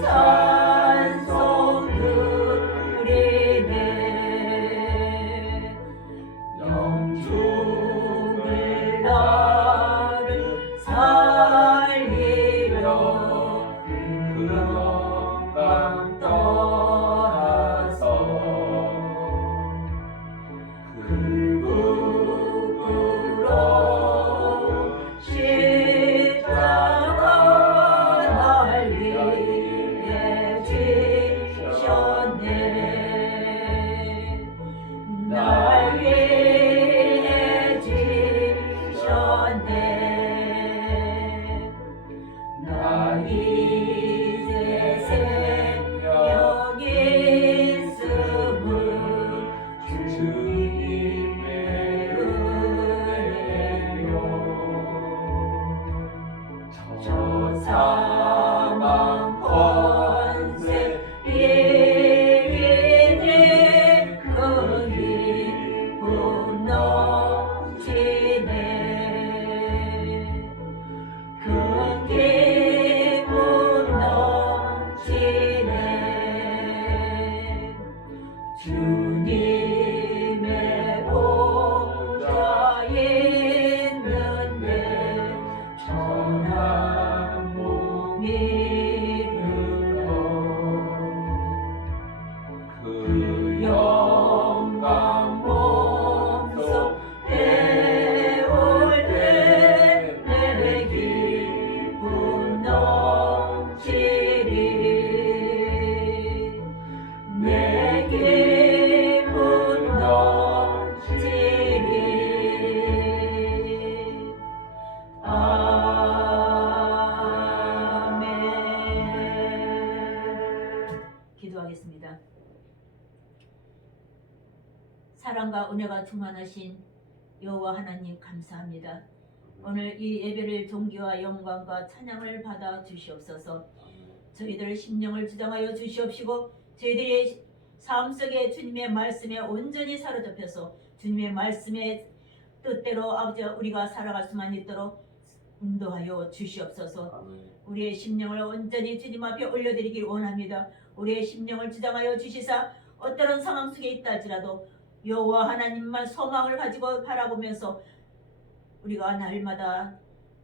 찬송 드리네. 영주를 나를 살리려 그 영광 떠나서 그 부끄러운 십자가 날 위해 지셨네. 날 위해 지셨네. 나 이제 생명이 있음을 주님의 은혜요. 저 사망 권세 이위니 그 기쁨 넘치네. 그 기쁨 넘치네. 주님의 보좌 있는데 천한 몸이 들어 그 영광 몸속 배울 때 내 기쁨 넘치리. 내 기쁨 넘치리. 아멘. 기도하겠습니다. 사랑과 은혜가 충만하신 여호와 하나님 감사합니다. 오늘 이 예배를 존귀와 영광과 찬양을 받아 주시옵소서. 저희들 심령을 주장하여 주시옵시고 저희들의 삶 속에 주님의 말씀에 온전히 사로잡혀서 주님의 말씀의 뜻대로 아버지 우리가 살아갈 수만 있도록 인도하여 주시옵소서. 우리의 심령을 온전히 주님 앞에 올려드리길 원합니다. 우리의 심령을 주장하여 주시사 어떤 상황 속에 있다 할지라도 여호와 하나님만 소망을 가지고 바라보면서 우리가 날마다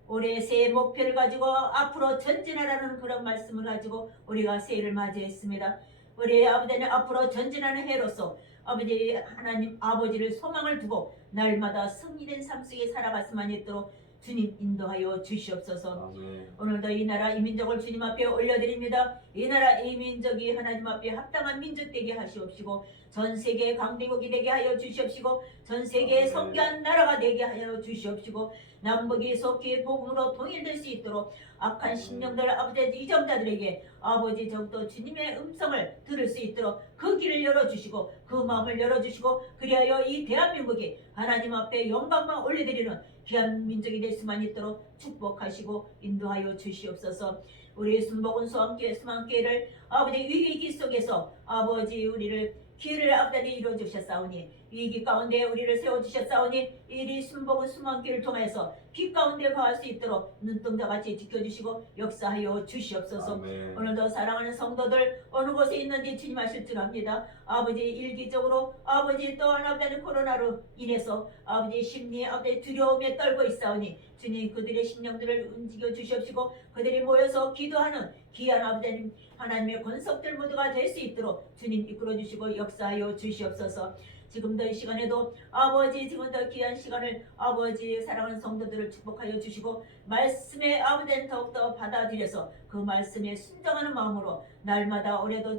올해 새해 목표를 가지고 앞으로 전진하라는 그런 말씀을 가지고 우리가 새해를 맞이했습니다. 우리 아버지는 앞으로 전진하는 해로서 아버지 하나님 아버지를 소망을 두고 날마다 승리된 삶 속에 살아갈 수만 있도록 주님 인도하여 주시옵소서. 아멘. 오늘도 이 나라 이 민족을 주님 앞에 올려드립니다. 이 나라 이 민족이 하나님 앞에 합당한 민족 되게 하시옵시고 전 세계의 강대국이 되게 하여 주시옵시고 전 세계의 성교한 나라가 되게 하여 주시옵시고 남북이 속히 복음으로 통일될 수 있도록 악한 심령들 아버지 이정자들에게 아버지 적도 주님의 음성을 들을 수 있도록 그 길을 열어주시고 그 마음을 열어주시고 그리하여 이 대한민국이 하나님 앞에 영광만 올려드리는 귀한 민족이 될 수만 있도록 축복하시고 인도하여 주시옵소서. 우리 순복은 수만교회를 아버지 위기 속에서 아버지 우리를 길을 아버지 이루어 주셨사오니 위기 가운데 우리를 세워주셨사오니 이리 순복은 수만교회를 통해서 빛 가운데 거할 수 있도록 눈동자같이 지켜주시고 역사하여 주시옵소서. 아멘. 오늘도 사랑하는 성도들 어느 곳에 있는지 주님 아실 줄 압니다. 아버지 일기적으로 아버지 또한 아버지 코로나로 인해서 아버지 심리 아버지 두려움에 떨고 있사오니 주님 그들의 심령들을 움직여 주시옵시고 그들이 모여서 기도하는 귀한 아버지 하나님의 권속들 모두가 될 수 있도록 주님 이끌어 주시고 역사하여 주시옵소서. 지금도 이 시간에도 아버지 지금도 귀한 시간을 아버지 사랑하는 성도들을 축복하여 주시고 말씀의 아버지는 더욱더 받아들여서 그 말씀에 순종하는 마음으로 날마다 올해도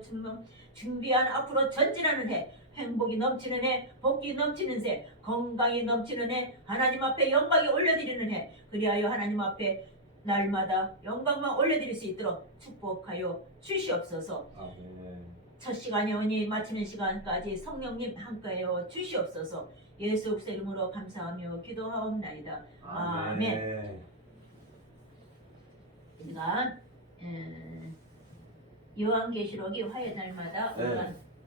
준비한 앞으로 전진하는 해 행복이 넘치는 해 복이 넘치는 해 건강이 넘치는 해 하나님 앞에 영광이 올려드리는 해 그리하여 하나님 앞에 날마다 영광만 올려드릴 수 있도록 축복하여 주시옵소서. 아멘. 첫 시간이 오니 마치는 시간까지 성령님 함께하여 주시옵소서. 예수 그리스도 이름으로 감사하며 기도하옵나이다. 아멘. 우리가 요한계시록이 화요일 날마다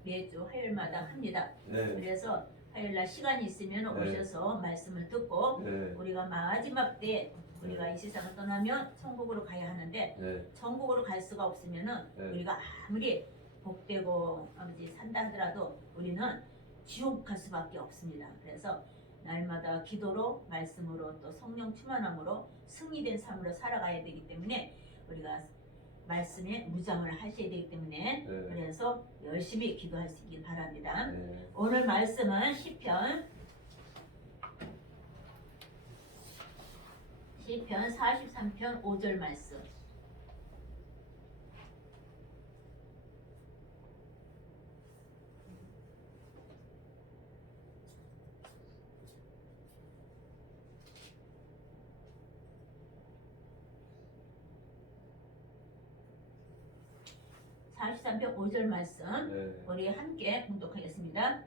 매주 화요일마다 합니다. 그래서 화요일날 시간이 있으면 오셔서 말씀을 듣고 우리가 마지막 때 우리가 이 세상을 떠나면 천국으로 가야 하는데 네. 천국으로 갈 수가 없으면은 네. 우리가 아무리 복되고 아버지 산다 하더라도 우리는 지옥 갈 수밖에 없습니다. 그래서 날마다 기도로 말씀으로 또 성령 충만함으로 승리된 삶으로 살아가야 되기 때문에 우리가 말씀에 무장을 하셔야 되기 때문에 네. 그래서 열심히 기도할 수 있길 바랍니다. 네. 오늘 말씀은 시편 43편 5절 말씀. (43편 5절) 말씀 네. 우리 함께 봉독하겠습니다.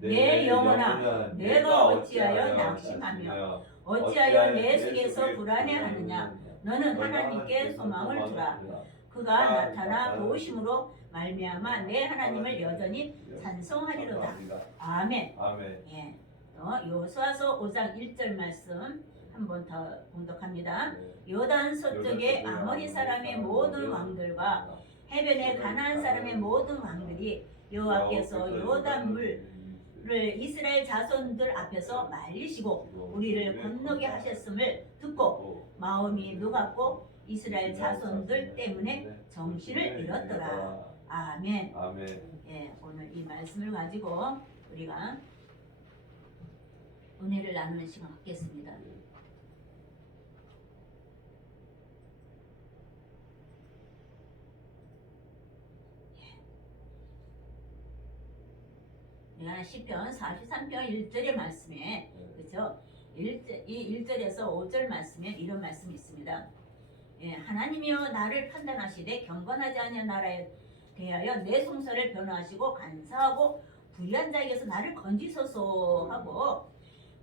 내 내 영혼아, 내가 어찌하여 낙심하며 어찌하여 내 속에서 불안해하느냐. 너는 하나님께 소망을 두라. 그가 나타나 도우심으로 말미암아 내 하나님을 여전히 찬송하리로다. 아멘. 아멘. 예. 요수아서 5장 1절 말씀 한 번 더 봉독합니다. 네. 요단 서쪽의 아모리 사람의 모든 왕들과 해변의 가나안 사람의 모든 왕들이 여호와께서 요단 물을 이스라엘 자손들 앞에서 말리시고 우리를 건너게 하셨음을 듣고 마음이 녹았고 이스라엘 자손들 때문에 정신을 잃었더라. 아멘. 아멘. 예, 오늘 이 말씀을 가지고 우리가 은혜를 나누는 시간 갖겠습니다. 시편 43편 1절의 말씀에 그렇죠? 이 1절에서 5절 말씀에 이런 말씀이 있습니다. 예, 하나님이여 나를 판단하시되 경건하지 아니한 나라에 대하여 내 송사를 변호하시고 간사하고 불의한 자에게서 나를 건지소서 하고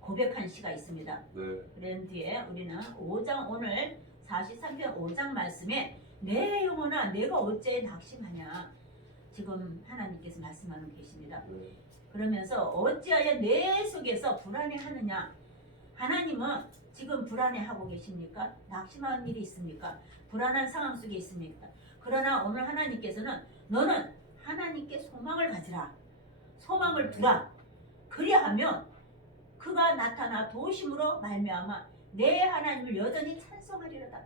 고백한 시가 있습니다. 네. 그런 뒤에 우리는 5장 오늘 43편 5장 말씀에 내 영혼아 내가 어째 낙심하냐 지금 하나님께서 말씀하고 계십니다. 네. 그러면서 어찌하여 내 속에서 불안해하느냐. 하나님은 지금 불안해하고 계십니까? 낙심하는 일이 있습니까? 불안한 상황 속에 있습니까? 그러나 오늘 하나님께서는 너는 하나님께 소망을 가지라. 소망을 두라. 그리하면 그가 나타나 도우심으로 말미암아 내 하나님을 여전히 찬송하리로다.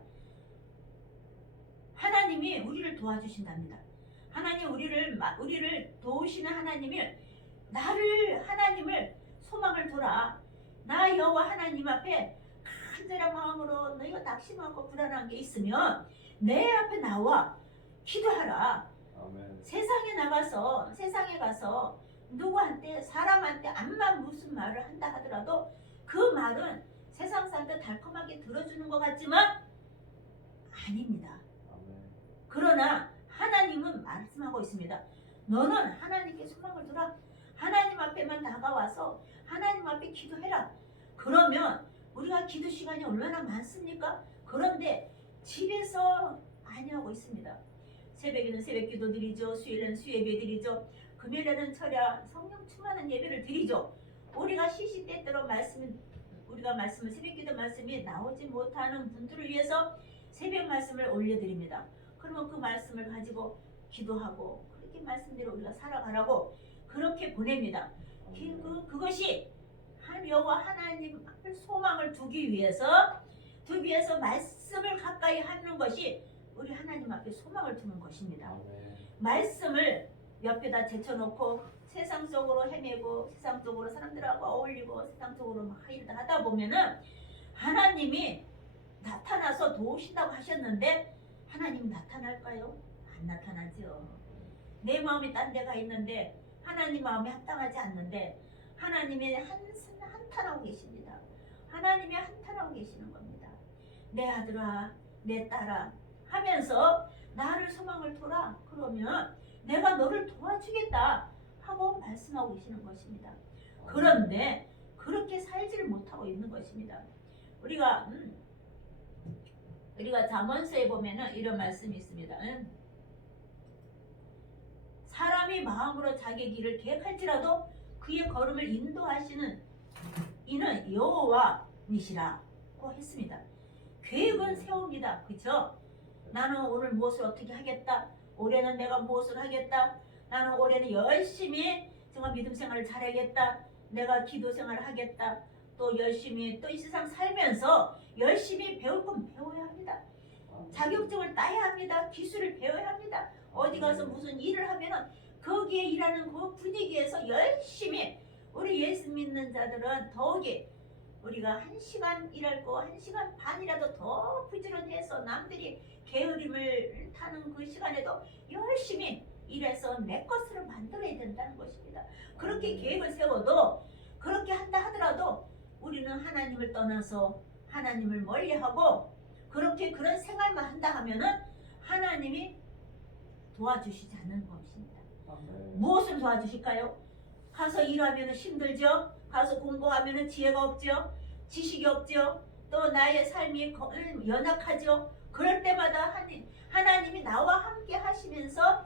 하나님이 우리를 도와주신답니다. 하나님 우리를 도우시는 하나님을 하나님을 소망을 둬라. 나 여호와 하나님 앞에 간절한 마음으로 너희가 낙심하고 불안한 게 있으면 내 앞에 나와 기도하라. 아멘. 세상에 가서 누구한테 사람한테 암만 무슨 말을 한다 하더라도 그 말은 세상 사람들 달콤하게 들어주는 것 같지만 아닙니다. 아멘. 그러나 하나님은 말씀하고 있습니다. 너는 하나님께 소망을 두라. 하나님 앞에만 다가와서 하나님 앞에 기도해라. 그러면 우리가 기도 시간이 얼마나 많습니까? 그런데 집에서 많이 하고 있습니다. 새벽에는 새벽 기도 드리죠. 수요일에는 수예배 드리죠. 금요일에는 철야 성령 충만한 예배를 드리죠. 우리가 시시때때로 우리가 말씀을 새벽 기도 말씀이 나오지 못하는 분들을 위해서 새벽 말씀을 올려드립니다. 그러면 그 말씀을 가지고 기도하고 그렇게 말씀대로 우리가 살아가라고 그렇게 보냅니다. 그것이 여호와 하나님 앞에 소망을 두기 위해서 말씀을 가까이 하는 것이 우리 하나님 앞에 소망을 두는 것입니다. 아멘. 말씀을 옆에다 제쳐놓고 세상 속으로 헤매고 세상 속으로 사람들하고 어울리고 세상 속으로 막 일을 하다 보면은 하나님이 나타나서 도우신다고 하셨는데 하나님 나타날까요? 안 나타나죠. 내 마음이 딴 데가 있는데 하나님 마음에 합당하지 않는데 하나님이 한탄하고 계십니다. 하나님이 한탄하고 계시는 겁니다. 내 아들아 내 딸아 하면서 나를 소망을 둬라. 그러면 내가 너를 도와주겠다 하고 말씀하고 계시는 것입니다. 그런데 그렇게 살지를 못하고 있는 것입니다. 우리가 잠언서에 보면은 이런 말씀이 있습니다. 사람이 마음으로 자기 길을 계획할지라도 그의 걸음을 인도하시는 이는 여호와니시라고 했습니다. 계획은 세웁니다. 그렇죠? 나는 오늘 무엇을 어떻게 하겠다. 올해는 내가 무엇을 하겠다. 나는 올해는 열심히 정말 믿음 생활을 잘하겠다. 내가 기도 생활을 하겠다. 또 열심히 또 이 세상 살면서 열심히 배울 건 배워야 합니다. 자격증을 따야 합니다. 기술을 배워야 합니다. 어디 가서 무슨 일을 하면은 거기에 일하는 그 분위기에서 열심히 우리 예수 믿는 자들은 더욱이 우리가 1시간 일할 거 1시간 반이라도 더 부지런해서 남들이 게으름을 타는 그 시간에도 열심히 일해서 내 것으로 만들어야 된다는 것입니다. 그렇게 계획을 세워도 그렇게 한다 하더라도 우리는 하나님을 떠나서 하나님을 멀리하고 그렇게 그런 생활만 한다 하면은 하나님이 도와주시지 않는 것입니다. 무엇을 도와주실까요? 가서 일하면 힘들죠. 가서 공부하면 지혜가 없죠. 지식이 없죠. 또 나의 삶이 연약하죠. 그럴 때마다 하나님이 나와 함께 하시면서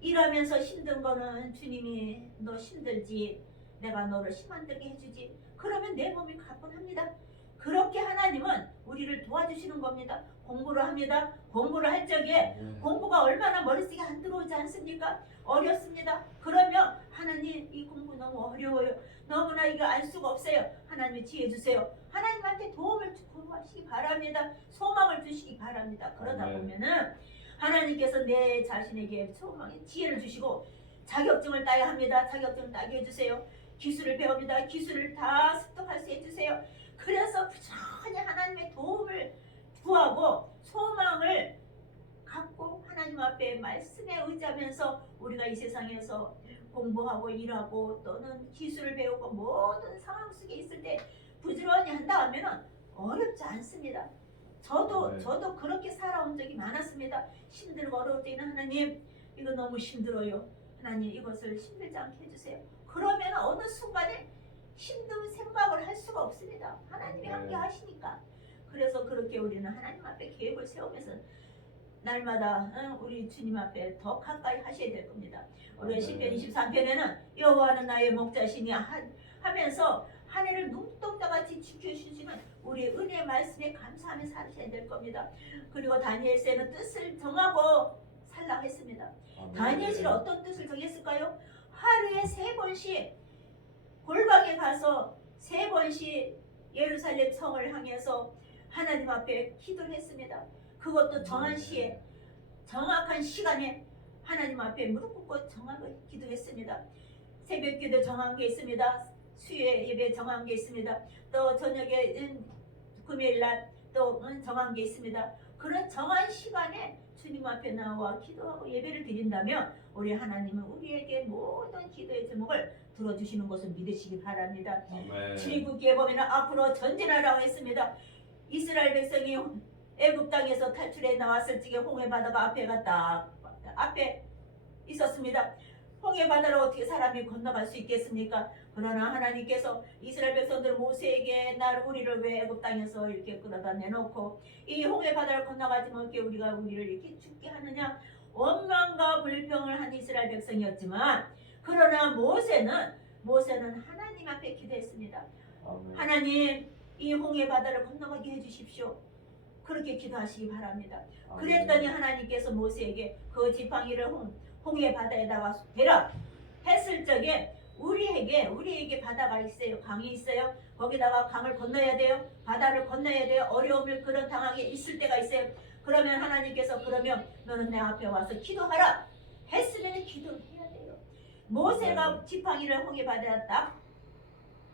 일하면서 힘든 거는 주님이 너 힘들지. 내가 너를 힘안들게 해주지. 그러면 내 몸이 가뿐합니다. 그렇게 하나님은 우리를 도와주시는 겁니다. 공부를 합니다. 공부를 할 적에 공부가 얼마나 머릿속에 안 들어오지 않습니까? 어렵습니다. 그러면 하나님 이 공부 너무 어려워요. 너무나 이거 알 수가 없어요. 하나님이 지혜 주세요. 하나님한테 도움을 구하시기 바랍니다. 소망을 주시기 바랍니다. 그러다 보면은 하나님께서 내 자신에게 소망의 지혜를 주시고 자격증을 따야 합니다. 자격증을 따게 해주세요. 기술을 배웁니다. 기술을 다 습득할 수 해주세요. 그래서 부지런히 하나님의 도움을 구하고 소망을 갖고 하나님 앞에 말씀에 의지하면서 우리가 이 세상에서 공부하고 일하고 또는 기술을 배우고 모든 상황 속에 있을 때 부지런히 한다 하면 어렵지 않습니다. 저도 그렇게 살아온 적이 많았습니다. 힘들고 어려울 때는 하나님 이거 너무 힘들어요. 하나님 이것을 힘들지 않게 해주세요. 그러면 어느 순간에 힘든 생각을 할 수가 없습니다. 하나님이 함께 하시니까. 그래서 그렇게 우리는 하나님 앞에 계획을 세우면서 날마다 우리 주님 앞에 더 가까이 하셔야 될 겁니다. 우리가 시편 23편에는 여호와는 나의 목자시니 하면서 한 해를 눈동자같이 지켜주시는 우리 은혜 말씀에 감사하며 사셔야 될 겁니다. 그리고 다니엘서에는 뜻을 정하고 살라고 했습니다. 다니엘서는 어떤 뜻을 정했을까요? 하루에 3번씩 골방에 가서 3번씩 예루살렘 성을 향해서 하나님 앞에 기도를 했습니다. 그것도 정한 시에 정확한 시간에 하나님 앞에 무릎 꿇고 정하고 기도했습니다. 새벽 기도 정한 게 있습니다. 수요 예배 정한 게 있습니다. 또 저녁에 금요일 날 또 정한 게 있습니다. 그런 정한 시간에 주님 앞에 나와 기도하고 예배를 드린다면 우리 하나님은 우리에게 모든 기도의 제목을 들어주시는 것을 믿으시기 바랍니다. 출애굽기에 보면 앞으로 전진하라고 했습니다. 이스라엘 백성이 애굽 땅에서 탈출해 나왔을 적에 홍해 바다가 앞에 있었습니다. 홍해 바다를 어떻게 사람이 건너갈 수 있겠습니까? 그러나 하나님께서 이스라엘 백성들 모세에게 우리를 왜 애굽 땅에서 이렇게 끌어다 내놓고 이 홍해 바다를 건너가지 못해 우리를 이렇게 죽게 하느냐? 원망과 불평을 한 이스라엘 백성이었지만 그러나 모세는 하나님 앞에 기도했습니다. 하나님 이 홍해 바다를 건너가게 해주십시오. 그렇게 기도하시기 바랍니다. 그랬더니 하나님께서 모세에게 그 지팡이를 홍해 바다에다가 대라 했을 적에 우리에게 바다가 있어요. 강이 있어요. 거기다가 강을 건너야 돼요. 바다를 건너야 돼요. 어려움을 그런 당하게 있을 때가 있어요. 그러면 하나님께서 그러면 너는 내 앞에 와서 기도하라 했으면 기도를 해야 돼요. 모세가 지팡이를 홍해 바다에 딱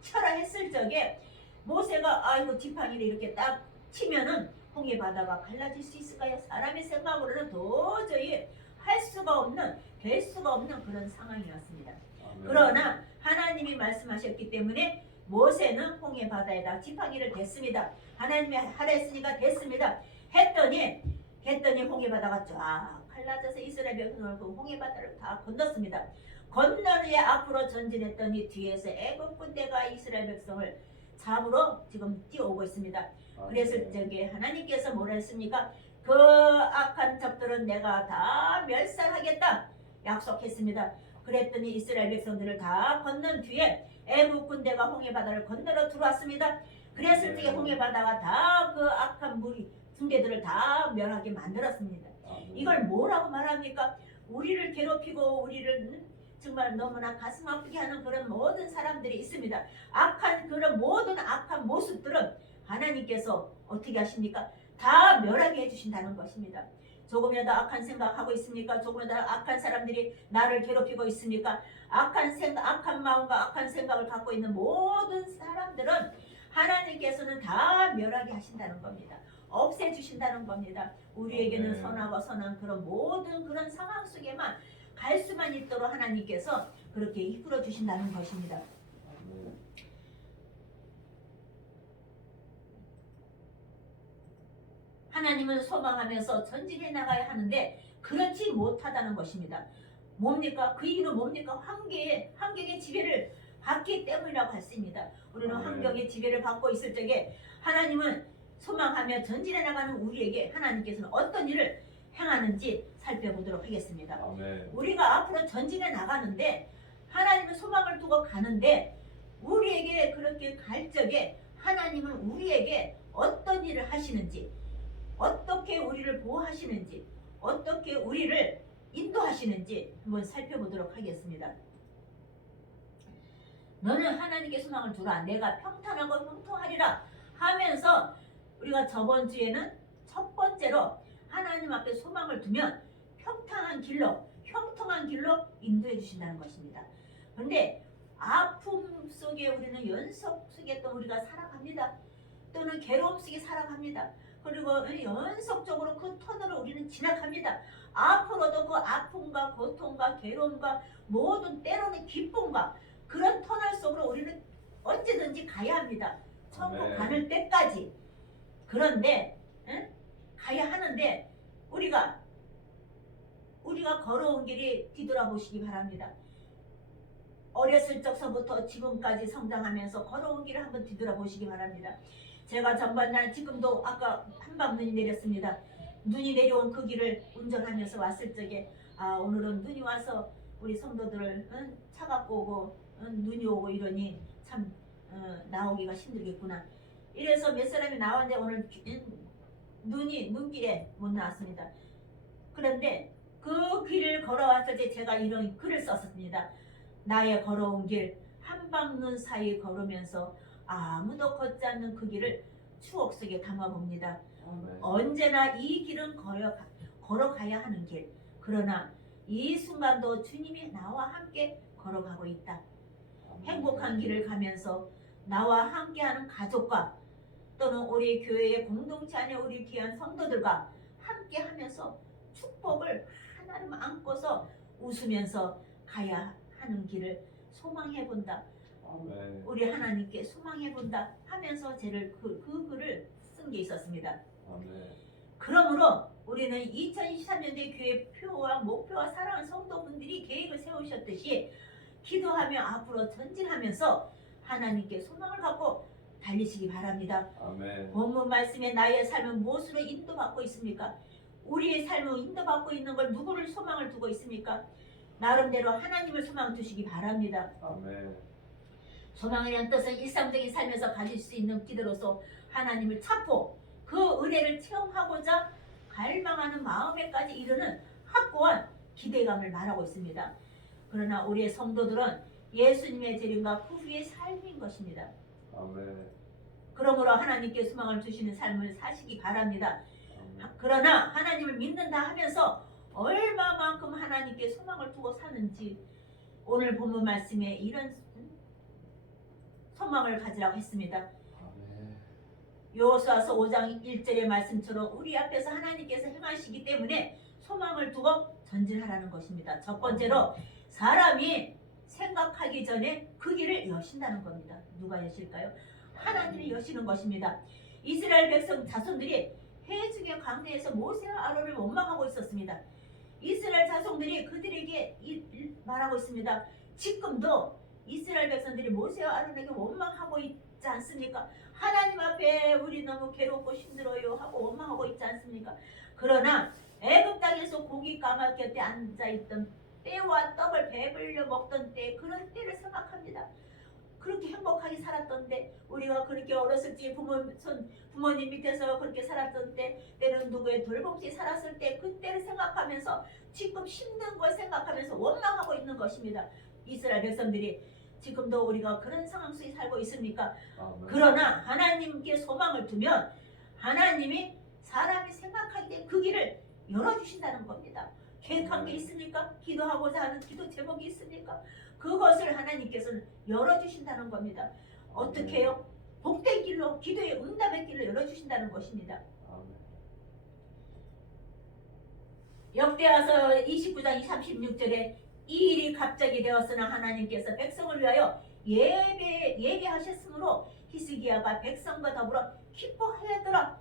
쳐라 했을 적에 모세가 이거 지팡이를 이렇게 딱 치면은 홍해 바다가 갈라질 수 있을까요? 사람의 생각으로는 도저히 될 수가 없는 그런 상황이었습니다. 그러나 하나님이 말씀하셨기 때문에 모세는 홍해 바다에다 지팡이를 댔습니다. 하나님이 하라 했으니까 됐습니다. 했더니 홍해 바다가 쫙 갈라져서 이스라엘 백성을 그 홍해 바다를 다 건넜습니다. 건넌 후에 앞으로 전진했더니 뒤에서 애굽 군대가 이스라엘 백성을 잡으러 지금 뛰어오고 있습니다. 그랬을 적에 하나님께서 뭐라 했습니까? 그 악한 적들은 내가 다 멸살하겠다 약속했습니다. 그랬더니 이스라엘 백성들을 다 건넌 뒤에 애굽 군대가 홍해 바다를 건너러 들어왔습니다. 그랬을 적에 홍해 바다가 다 그 악한 무리 군대들을 다 멸하게 만들었습니다. 이걸 뭐라고 말합니까? 우리를 괴롭히고 우리를 정말 너무나 가슴 아프게 하는 그런 모든 사람들이 있습니다. 악한 그런 모든 악한 모습들은 하나님께서 어떻게 하십니까? 다 멸하게 해주신다는 것입니다. 조금이라도 악한 생각하고 있습니까? 조금이라도 악한 사람들이 나를 괴롭히고 있습니까? 악한 생각, 악한 마음과 악한 생각을 갖고 있는 모든 사람들은 하나님께서는 다 멸하게 하신다는 겁니다. 없애주신다는 겁니다. 우리에게는 선하고 선한 그런 모든 그런 상황 속에만 갈 수만 있도록 하나님께서 그렇게 이끌어 주신다는 것입니다. 하나님은 소망하면서 전진해 나가야 하는데 그렇지 못하다는 것입니다. 뭡니까? 그 이유는 뭡니까? 환경의 지배를 받기 때문이라고 했습니다. 우리는 환경의 지배를 받고 있을 적에 하나님은 소망하며 전진해 나가는 우리에게 하나님께서는 어떤 일을 행하는지 살펴보도록 하겠습니다. 우리가 앞으로 전진해 나가는데 하나님은 소망을 두고 가는데 우리에게 그렇게 갈 적에 하나님은 우리에게 어떤 일을 하시는지, 어떻게 우리를 보호하시는지, 어떻게 우리를 인도하시는지 한번 살펴보도록 하겠습니다. 너는 하나님께 소망을 두라. 내가 평탄하고 형통하리라 하면서 우리가 저번 주에는 첫 번째로 하나님 앞에 소망을 두면 평탄한 길로, 형통한 길로 인도해 주신다는 것입니다. 그런데 아픔 속에 우리는 연속 속에 또 우리가 살아갑니다. 또는 괴로움 속에 살아갑니다. 그리고 연속적으로 그 터널을 우리는 지나갑니다. 앞으로도 그 아픔과 고통과 괴로움과 모든 때로는 기쁨과 그런 터널 속으로 우리는 언제든지 가야 합니다. 천국 가는 때까지. 그런데 가야 하는데 우리가 걸어온 길이 뒤돌아보시기 바랍니다. 어렸을 적서부터 지금까지 성장하면서 걸어온 길을 한번 뒤돌아보시기 바랍니다. 제가 전반날 지금도 아까 한밤 눈이 내렸습니다. 눈이 내려온 그 길을 운전하면서 왔을 적에 오늘은 눈이 와서 우리 성도들을 차갑고 오고 눈이 오고 이러니 참 나오기가 힘들겠구나. 이래서 몇 사람이 나왔는데 오늘 눈길에 못 나왔습니다. 그런데 그 길을 걸어왔을 때 제가 이런 글을 썼습니다. 나의 걸어온 길 한밤눈 사이 걸으면서 아무도 걷지 않는 그 길을 추억 속에 담아봅니다. 언제나 이 길은 걸어가야 하는 길. 그러나 이 순간도 주님이 나와 함께 걸어가고 있다. 행복한 길을 가면서 나와 함께하는 가족과 또는 우리 교회의 공동체 안에 우리 귀한 성도들과 함께하면서 축복을 하나님 안고서 웃으면서 가야 하는 길을 소망해본다. 우리 하나님께 소망해본다 하면서 저를 그 글을 쓴 게 있었습니다. 그러므로 우리는 2023년도에 교회 표와 목표와 사랑하는 성도분들이 계획을 세우셨듯이 기도하며 앞으로 전진하면서 하나님께 소망을 갖고 달리시기 바랍니다. 본문 말씀에 나의 삶은 무엇으로 인도받고 있습니까? 우리의 삶은 인도받고 있는 걸 누구를 소망을 두고 있습니까? 나름대로 하나님을 소망 두시기 바랍니다. 소망이라는 뜻은 일상적인 삶에서 가질 수 있는 기도로서 하나님을 찾고 그 은혜를 체험하고자 갈망하는 마음에까지 이르는 확고한 기대감을 말하고 있습니다. 그러나 우리의 성도들은 예수님의 재림과 그 후의 삶인 것입니다. 그러므로 하나님께 소망을 주시는 삶을 사시기 바랍니다. 그러나 하나님을 믿는다 하면서 얼마만큼 하나님께 소망을 두고 사는지 오늘 본문 말씀에 이런 소망을 가지라고 했습니다. 여호수아서 5장 1절의 말씀처럼 우리 앞에서 하나님께서 행하시기 때문에 소망을 두고 전진하라는 것입니다. 첫 번째로 사람이 생각하기 전에 그 길을 여신다는 겁니다. 누가 여실까요? 하나님이 여시는 것입니다. 이스라엘 백성 자손들이 해중의 광야에서 모세와 아론을 원망하고 있었습니다. 이스라엘 자손들이 그들에게 말하고 있습니다. 지금도 이스라엘 백성들이 모세와 아론에게 원망하고 있지 않습니까? 하나님 앞에 우리 너무 괴롭고 힘들어요 하고 원망하고 있지 않습니까? 그러나 애굽 땅에서 고기 까마 곁에 앉아있던 때와 떡을 배불려 먹던 때, 그런 때를 생각합니다. 그렇게 행복하게 살았던데 우리가 그렇게 어렸을 때 부모님 밑에서 그렇게 살았던 때는 누구의 돌봄시 살았을 때 그때를 생각하면서 지금 힘든 걸 생각하면서 원망하고 있는 것입니다. 이스라엘 백성들이 지금도 우리가 그런 상황 속에 살고 있습니까? 그러나 하나님께 소망을 두면 하나님이 사람이 생각하기에 그 길을 열어주신다는 겁니다. 계획한 게 있습니까? 기도하고자 하는 기도 제목이 있습니까? 그것을 하나님께서는 열어주신다는 겁니다. 어떻게 해요? 복된 길로, 기도의 응답의 길로 열어주신다는 것입니다. 역대하서 29장 36절에 이 일이 갑자기 되었으나 하나님께서 백성을 위하여 예배하셨으므로 히스기야가 백성과 더불어 기뻐하였더라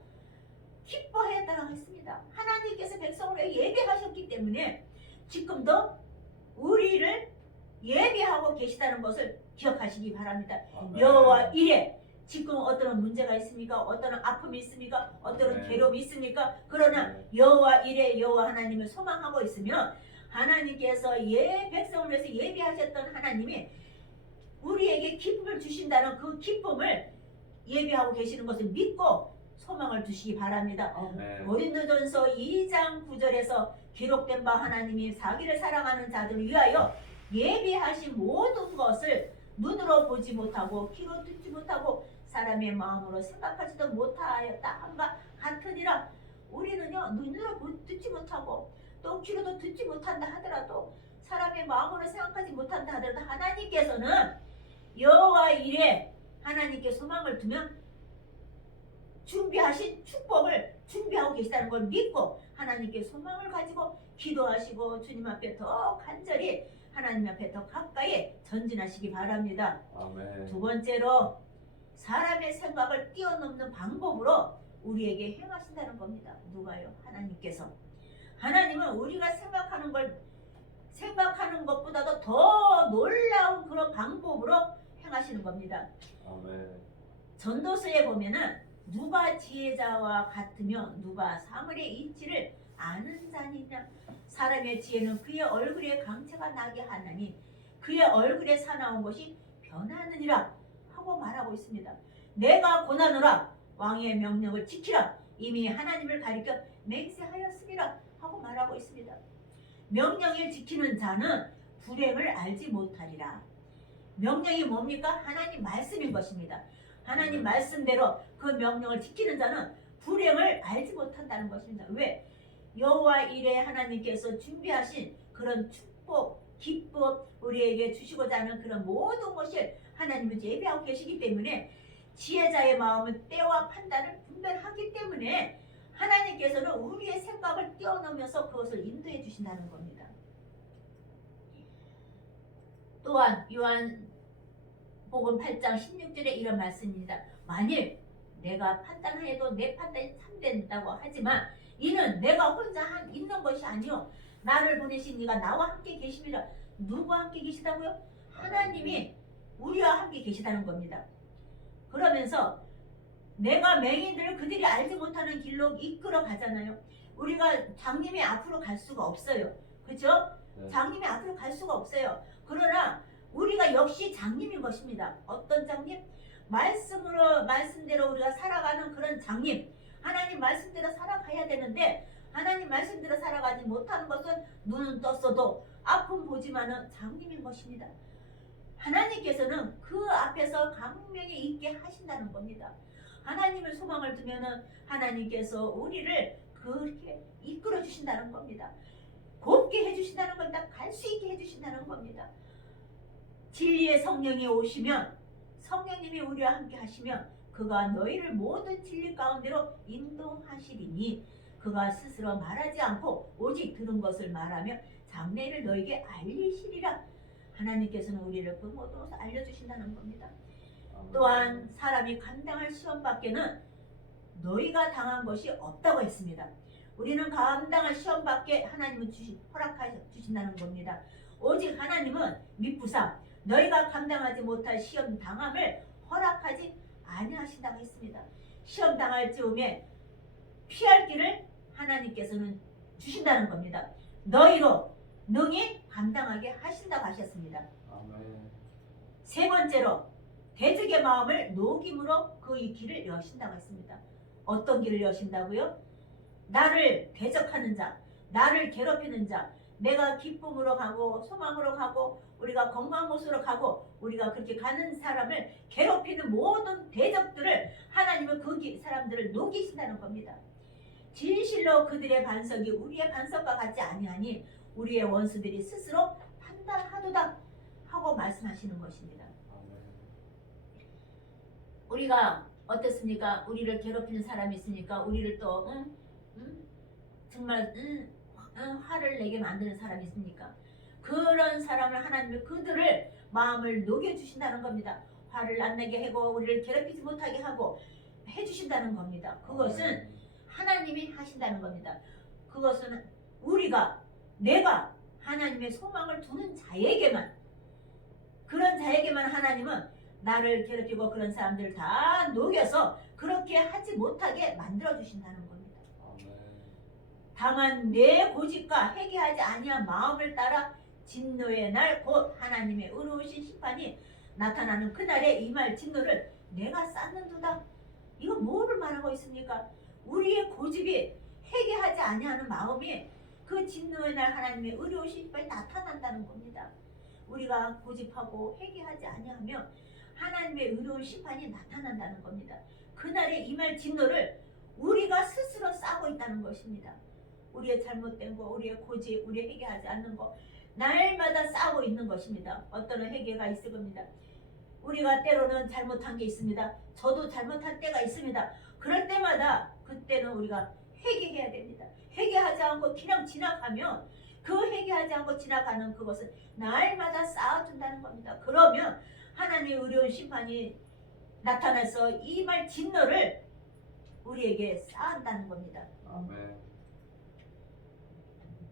했습니다. 하나님께서 백성을 위하여 예배하셨기 때문에 지금도 우리를 예배하고 계시다는 것을 기억하시기 바랍니다. 여호와 이래 지금 어떤 문제가 있습니까? 어떤 아픔이 있습니까? 어떤 괴로움이 있습니까? 그러나 여호와 이래 여호와 하나님을 소망하고 있으면 하나님께서 백성을 위해서 예배하셨던 하나님이 우리에게 기쁨을 주신다는 그 기쁨을 예배하고 계시는 것을 믿고 소망을 두시기 바랍니다. 고린도전서 2장 9절에서 기록된 바 하나님이 자기를 사랑하는 자들을 위하여 예비하신 모든 것을 눈으로 보지 못하고 귀로 듣지 못하고 사람의 마음으로 생각하지도 못하였다 함과 같으니라. 우리는요 눈으로 듣지 못하고 또 귀로도 듣지 못한다 하더라도 사람의 마음으로 생각하지 못한다 하더라도 하나님께서는 여호와 이래 하나님께 소망을 두면 준비하신 축복을 준비하고 계시다는 걸 믿고 하나님께 소망을 가지고 기도하시고 주님 앞에 더 간절히 하나님 앞에 더 가까이 전진하시기 바랍니다. 아멘. 두 번째로 사람의 생각을 뛰어넘는 방법으로 우리에게 행하신다는 겁니다. 누가요? 하나님께서. 하나님은 우리가 생각하는 것보다도 더 놀라운 그런 방법으로 행하시는 겁니다. 아멘. 전도서에 보면은 누가 지혜자와 같으며 누가 사물의 이치를 아는 자니냐. 사람의 지혜는 그의 얼굴에 강체가 나게 하나니 그의 얼굴에 사나운 것이 변하느니라 하고 말하고 있습니다. 내가 고난하노라 왕의 명령을 지키라 이미 하나님을 가리켜 맹세하였음이라 하고 말하고 있습니다. 명령을 지키는 자는 불행을 알지 못하리라. 명령이 뭡니까? 하나님 말씀인 것입니다. 하나님 말씀대로 그 명령을 지키는 자는 불행을 알지 못한다는 것입니다. 왜? 여호와 이레 하나님께서 준비하신 그런 축복, 기쁨 우리에게 주시고자 하는 그런 모든 것을 하나님은 예배하고 계시기 때문에 지혜자의 마음은 때와 판단을 분별하기 때문에 하나님께서는 우리의 생각을 뛰어넘어서 그것을 인도해 주신다는 겁니다. 또한 요한복음 8장 16절에 이런 말씀입니다. 만일 내가 판단하여도 내 판단이 참된다고 하지만 이는 내가 혼자 있는 것이 아니요 나를 보내신 이가 나와 함께 계심이라. 누구와 함께 계시다고요? 하나님이 우리와 함께 계시다는 겁니다. 그러면서 내가 맹인들을 그들이 알지 못하는 길로 이끌어 가잖아요. 우리가 장님이 앞으로 갈 수가 없어요. 그렇죠? 네. 장님이 앞으로 갈 수가 없어요. 그러나 우리가 역시 장님인 것입니다. 어떤 장님? 말씀대로 우리가 살아가는 그런 장님. 하나님 말씀대로 살아가야 되는데 하나님 말씀대로 살아가지 못하는 것은 눈은 떴어도 아픔 보지만은 장님인 것입니다. 하나님께서는 그 앞에서 강명에 있게 하신다는 겁니다. 하나님을 소망을 두면은 하나님께서 우리를 그렇게 이끌어 주신다는 겁니다. 곱게 해주신다는 겁니다. 갈 수 있게 해주신다는 겁니다. 진리의 성령이 오시면 성령님이 우리와 함께 하시면 그가 너희를 모든 진리 가운데로 인도하시리니 그가 스스로 말하지 않고 오직 들은 것을 말하며 장래를 너에게 알리시리라. 하나님께서는 우리를 그 모든 것을 알려주신다는 겁니다. 또한 사람이 감당할 시험 밖에는 너희가 당한 것이 없다고 했습니다. 우리는 감당할 시험 밖에 하나님은 허락해 주신다는 겁니다. 오직 하나님은 미쁘사 너희가 감당하지 못할 시험 당함을 허락하지 아니하신다고 했습니다. 시험 당할 즈음에 피할 길을 하나님께서는 주신다는 겁니다. 너희로 능히 감당하게 하신다고 하셨습니다. 아멘. 세 번째로 대적의 마음을 녹임으로 그 이 길을 여신다고 했습니다. 어떤 길을 여신다고요? 나를 대적하는 자, 나를 괴롭히는 자, 내가 기쁨으로 가고 소망으로 가고 우리가 건강한 모습으로 가고 우리가 그렇게 가는 사람을 괴롭히는 모든 대적들을 하나님은 그 사람들을 녹이신다는 겁니다. 진실로 그들의 반석이 우리의 반석과 같지 아니하니 우리의 원수들이 스스로 판단하도다 하고 말씀하시는 것입니다. 우리가 어떻습니까? 우리를 괴롭히는 사람이 있으니까 우리를 또 정말 화를 내게 만드는 사람이 있습니까? 그런 사람을 하나님은 그들을 마음을 녹여주신다는 겁니다. 화를 안 내게 하고 우리를 괴롭히지 못하게 하고 해주신다는 겁니다. 그것은 하나님이 하신다는 겁니다. 그것은 내가 하나님의 소망을 두는 자에게만, 그런 자에게만 하나님은 나를 괴롭히고 그런 사람들을 다 녹여서 그렇게 하지 못하게 만들어주신다는 겁니다. 다만 내 고집과 회개하지 아니한 마음을 따라 진노의 날 곧 하나님의 의로우신 심판이 나타나는 그날에 임할 진노를 내가 쌓는도다. 이거 뭐를 말하고 있습니까? 우리의 고집이 회개하지 아니하는 마음이 그 진노의 날 하나님의 의로우신 심판이 나타난다는 겁니다. 우리가 고집하고 회개하지 아니하면 하나님의 의로운 심판이 나타난다는 겁니다. 그날에 임할 진노를 우리가 스스로 싸고 있다는 것입니다. 우리의 잘못된 거, 우리의 고집, 우리 회개하지 않는 거 날마다 싸고 있는 것입니다. 어떤 회개가 있을 겁니다. 우리가 때로는 잘못한 게 있습니다. 저도 잘못한 때가 있습니다. 그럴 때마다 그때는 우리가 회개해야 됩니다. 회개하지 않고 그냥 지나가면 그 회개하지 않고 지나가는 그것은 날마다 쌓아준다는 겁니다. 그러면 하나님의 의로운 심판이 나타나서 임할 진노를 우리에게 쌓는다는 겁니다. 아멘.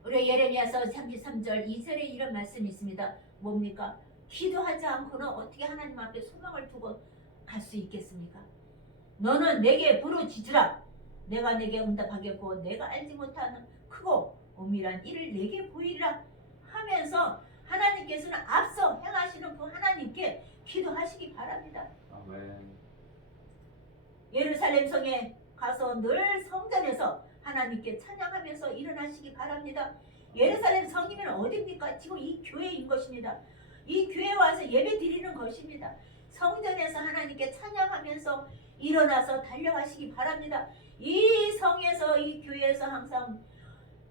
우리 예레미야서 33절 2절에 이런 말씀이 있습니다. 뭡니까? 기도하지 않고는 어떻게 하나님 앞에 소망을 두고 갈 수 있겠습니까? 너는 내게 부르짖으라. 내가 내게 응답하겠고 내가 알지 못하는 크고 엄밀한 일을 내게 보이리라 하면서 하나님께서는 앞서 행하시는 그 하나님께 기도하시기 바랍니다. 아멘. 예루살렘 성에 가서 늘 성전에서 하나님께 찬양하면서 일어나시기 바랍니다. 예루살렘 성이면 어디입니까? 지금 이 교회인 것입니다. 이 교회에 와서 예배 드리는 것입니다. 성전에서 하나님께 찬양하면서 일어나서 달려가시기 바랍니다. 이 성에서 이 교회에서 항상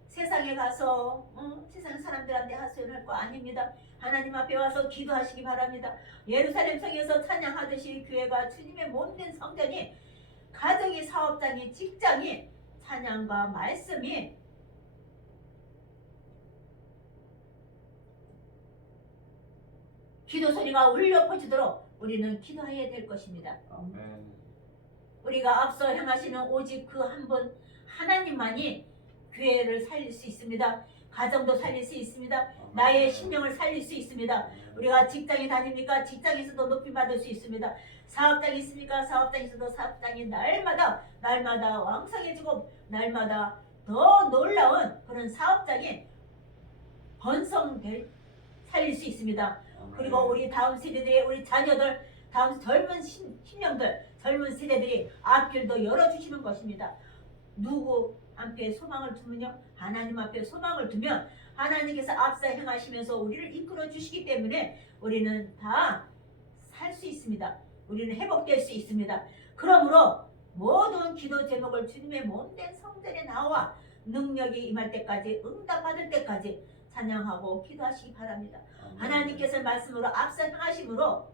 세상에 가서 세상 사람들한테 하소연할 거 아닙니다. 하나님 앞에 와서 기도하시기 바랍니다. 예루살렘 성에서 찬양하듯이 교회가 주님의 몸된 성전이 가정이 사업장이 직장이 찬양과 말씀이 기도 소리가 울려 퍼지도록 우리는 기도해야 될 것입니다. 아멘. 우리가 앞서 행하시는 오직 그 한 분 하나님만이 교회를 살릴 수 있습니다. 가정도 살릴 수 있습니다. 나의 심령을 살릴 수 있습니다. 우리가 직장에 다닙니까? 직장에서도 높임 받을 수 있습니다. 사업장이 있습니까? 사업장에서도 사업장이 날마다 왕성해지고 날마다 더 놀라운 그런 사업장이 번성될 살릴 수 있습니다. 그리고 우리 다음 세대들의 우리 자녀들 다음 젊은 신령들 젊은 세대들이 앞길도 열어주시는 것입니다. 누구 앞에 소망을 두면요 하나님 앞에 소망을 두면 하나님께서 앞서 행하시면서 우리를 이끌어 주시기 때문에 우리는 다 살 수 있습니다. 우리는 회복될 수 있습니다. 그러므로 모든 기도 제목을 주님의 몸된 성전에 나와 능력이 임할 때까지 응답받을 때까지 찬양하고 기도하시기 바랍니다. 하나님께서 말씀으로 앞서 행하심으로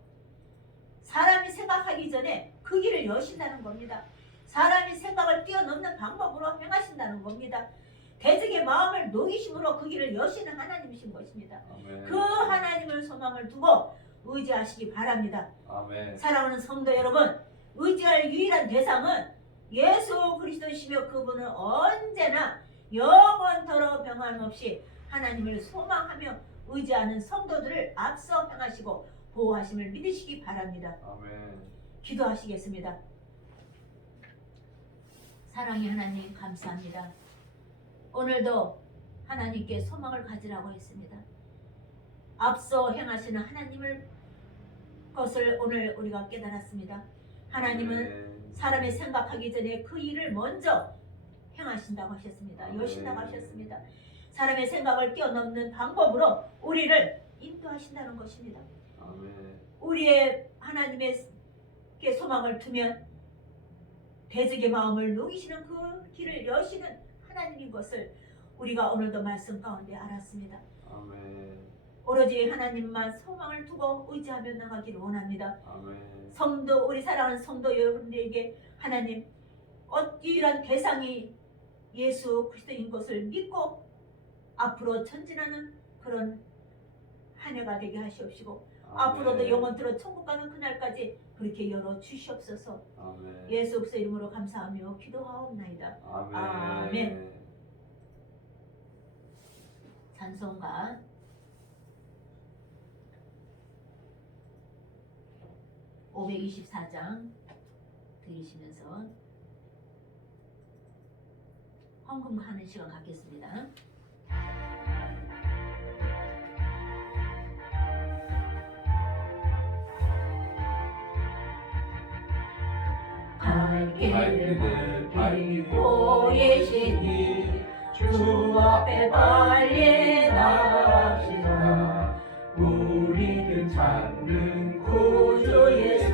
사람이 생각하기 전에 그 길을 여신다는 겁니다. 사람이 생각을 뛰어넘는 방법으로 행하신다는 겁니다. 대적의 마음을 녹이심으로 그 길을 여시는 하나님이신 것입니다. 아멘. 그 하나님을 소망을 두고 의지하시기 바랍니다. 아멘. 사랑하는 성도 여러분, 의지할 유일한 대상은 예수 그리스도시며 그분은 언제나 영원토록 변함없이 하나님을 소망하며 의지하는 성도들을 앞서 행하시고 보호하심을 믿으시기 바랍니다. 아멘. 기도하시겠습니다. 사랑의 하나님 감사합니다. 오늘도 하나님께 소망을 가지라고 했습니다. 앞서 행하시는 하나님을 것을 오늘 우리가 깨달았습니다. 하나님은 사람이 생각하기 전에 그 일을 먼저 행하신다고 하셨습니다. 여신다고 하셨습니다. 사람의 생각을 뛰어넘는 방법으로 우리를 인도하신다는 것입니다. 우리의 하나님께 소망을 두면 대적의 마음을 녹이시는 그 길을 여시는 하나님인 것을 우리가 오늘도 말씀 가운데 알았습니다. 오로지 하나님만 소망을 두고 의지하며 나가기를 원합니다. 성도, 우리 사랑하는 성도 여러분들에게 하나님 유일한 대상이 예수 그리스도인 것을 믿고 앞으로 전진하는 그런 한 해가 되게 하시옵시고 앞으로도 영원토록 천국 가는 그날까지 그렇게 열어 주시옵소서. 예수 그리스도 이름으로 감사하며 기도하옵나이다. 아멘. 찬송가 524장 들으시면서 헌금하는 시간 갖겠습니다. 발길을 밝히고 계시니 주 앞에 빨리 나가시라. 우리를 찾는 구주 예수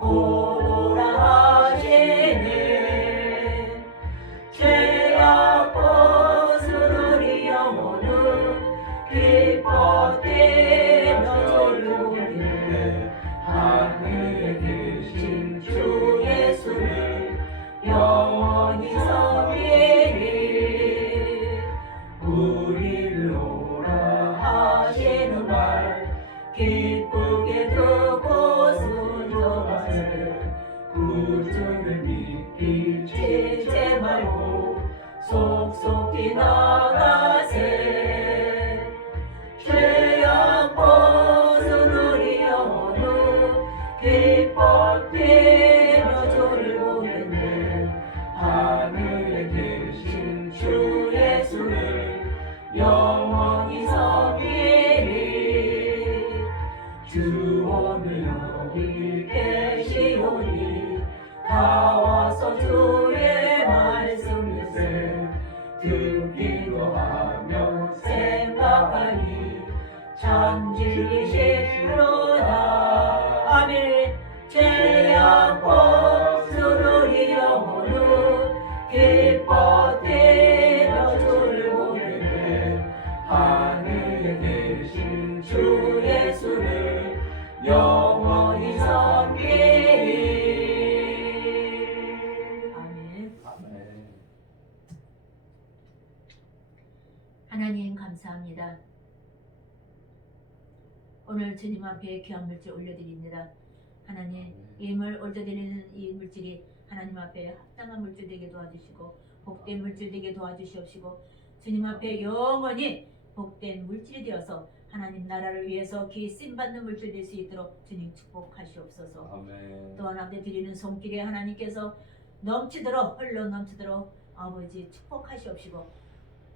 오노라 하시네. 죄악 벗으리 영혼은 기뻐 뛰며 졸고있네. 하늘에 계신 주 예수를 영원히 섬기리. 우리를 오라 하시는 말 기쁘게 듣고 순종하세. 구주를 믿기 지체 말고 속속히 나가세. 죄악 벗은 우리 영혼은 기뻐 뛰며 졸고있네. 하늘에 계신 주 예수를 영원히 섬기리. 주 오늘 여기 계시오니 나와서 주의 말씀을 듣기도 하며 생각하니 참 진리시로다. 아멘. 죄악 벗은 우리 영혼은 기뻐 뛰며 졸고있네. 하늘에 계신 주 예수를 영원히 섬기리. 아멘. 하나님 감사합니다. 오늘 주님 앞에 귀한 물질 올려드립니다. 하나님 이 올려드리는 이 물질이 하나님 앞에 합당한 물질 되게 도와주시고 복된 물질 되게 도와주시옵시고 주님 앞에 영원히 복된 물질이 되어서 하나님 나라를 위해서 귀 쓰임받는 물질 될 수 있도록 주님 축복하시옵소서. 아멘. 또한 앞에 드리는 손길에 하나님께서 넘치도록 흘러 넘치도록 아버지 축복하시옵시고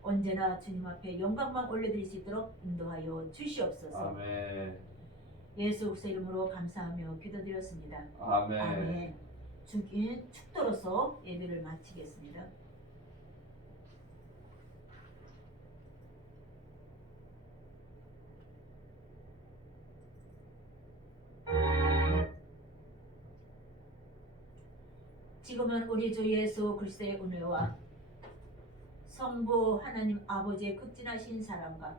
언제나 주님 앞에 영광만 올려드릴 수 있도록 인도하여 주시옵소서. 아멘. 예수 그리스도 이름으로 감사하며 기도드렸습니다. 아멘. 아멘. 축도로서 예배를 마치겠습니다. 지금은 우리 주 예수 그리스도의 은혜와 성부 하나님 아버지의 극진하신 사랑과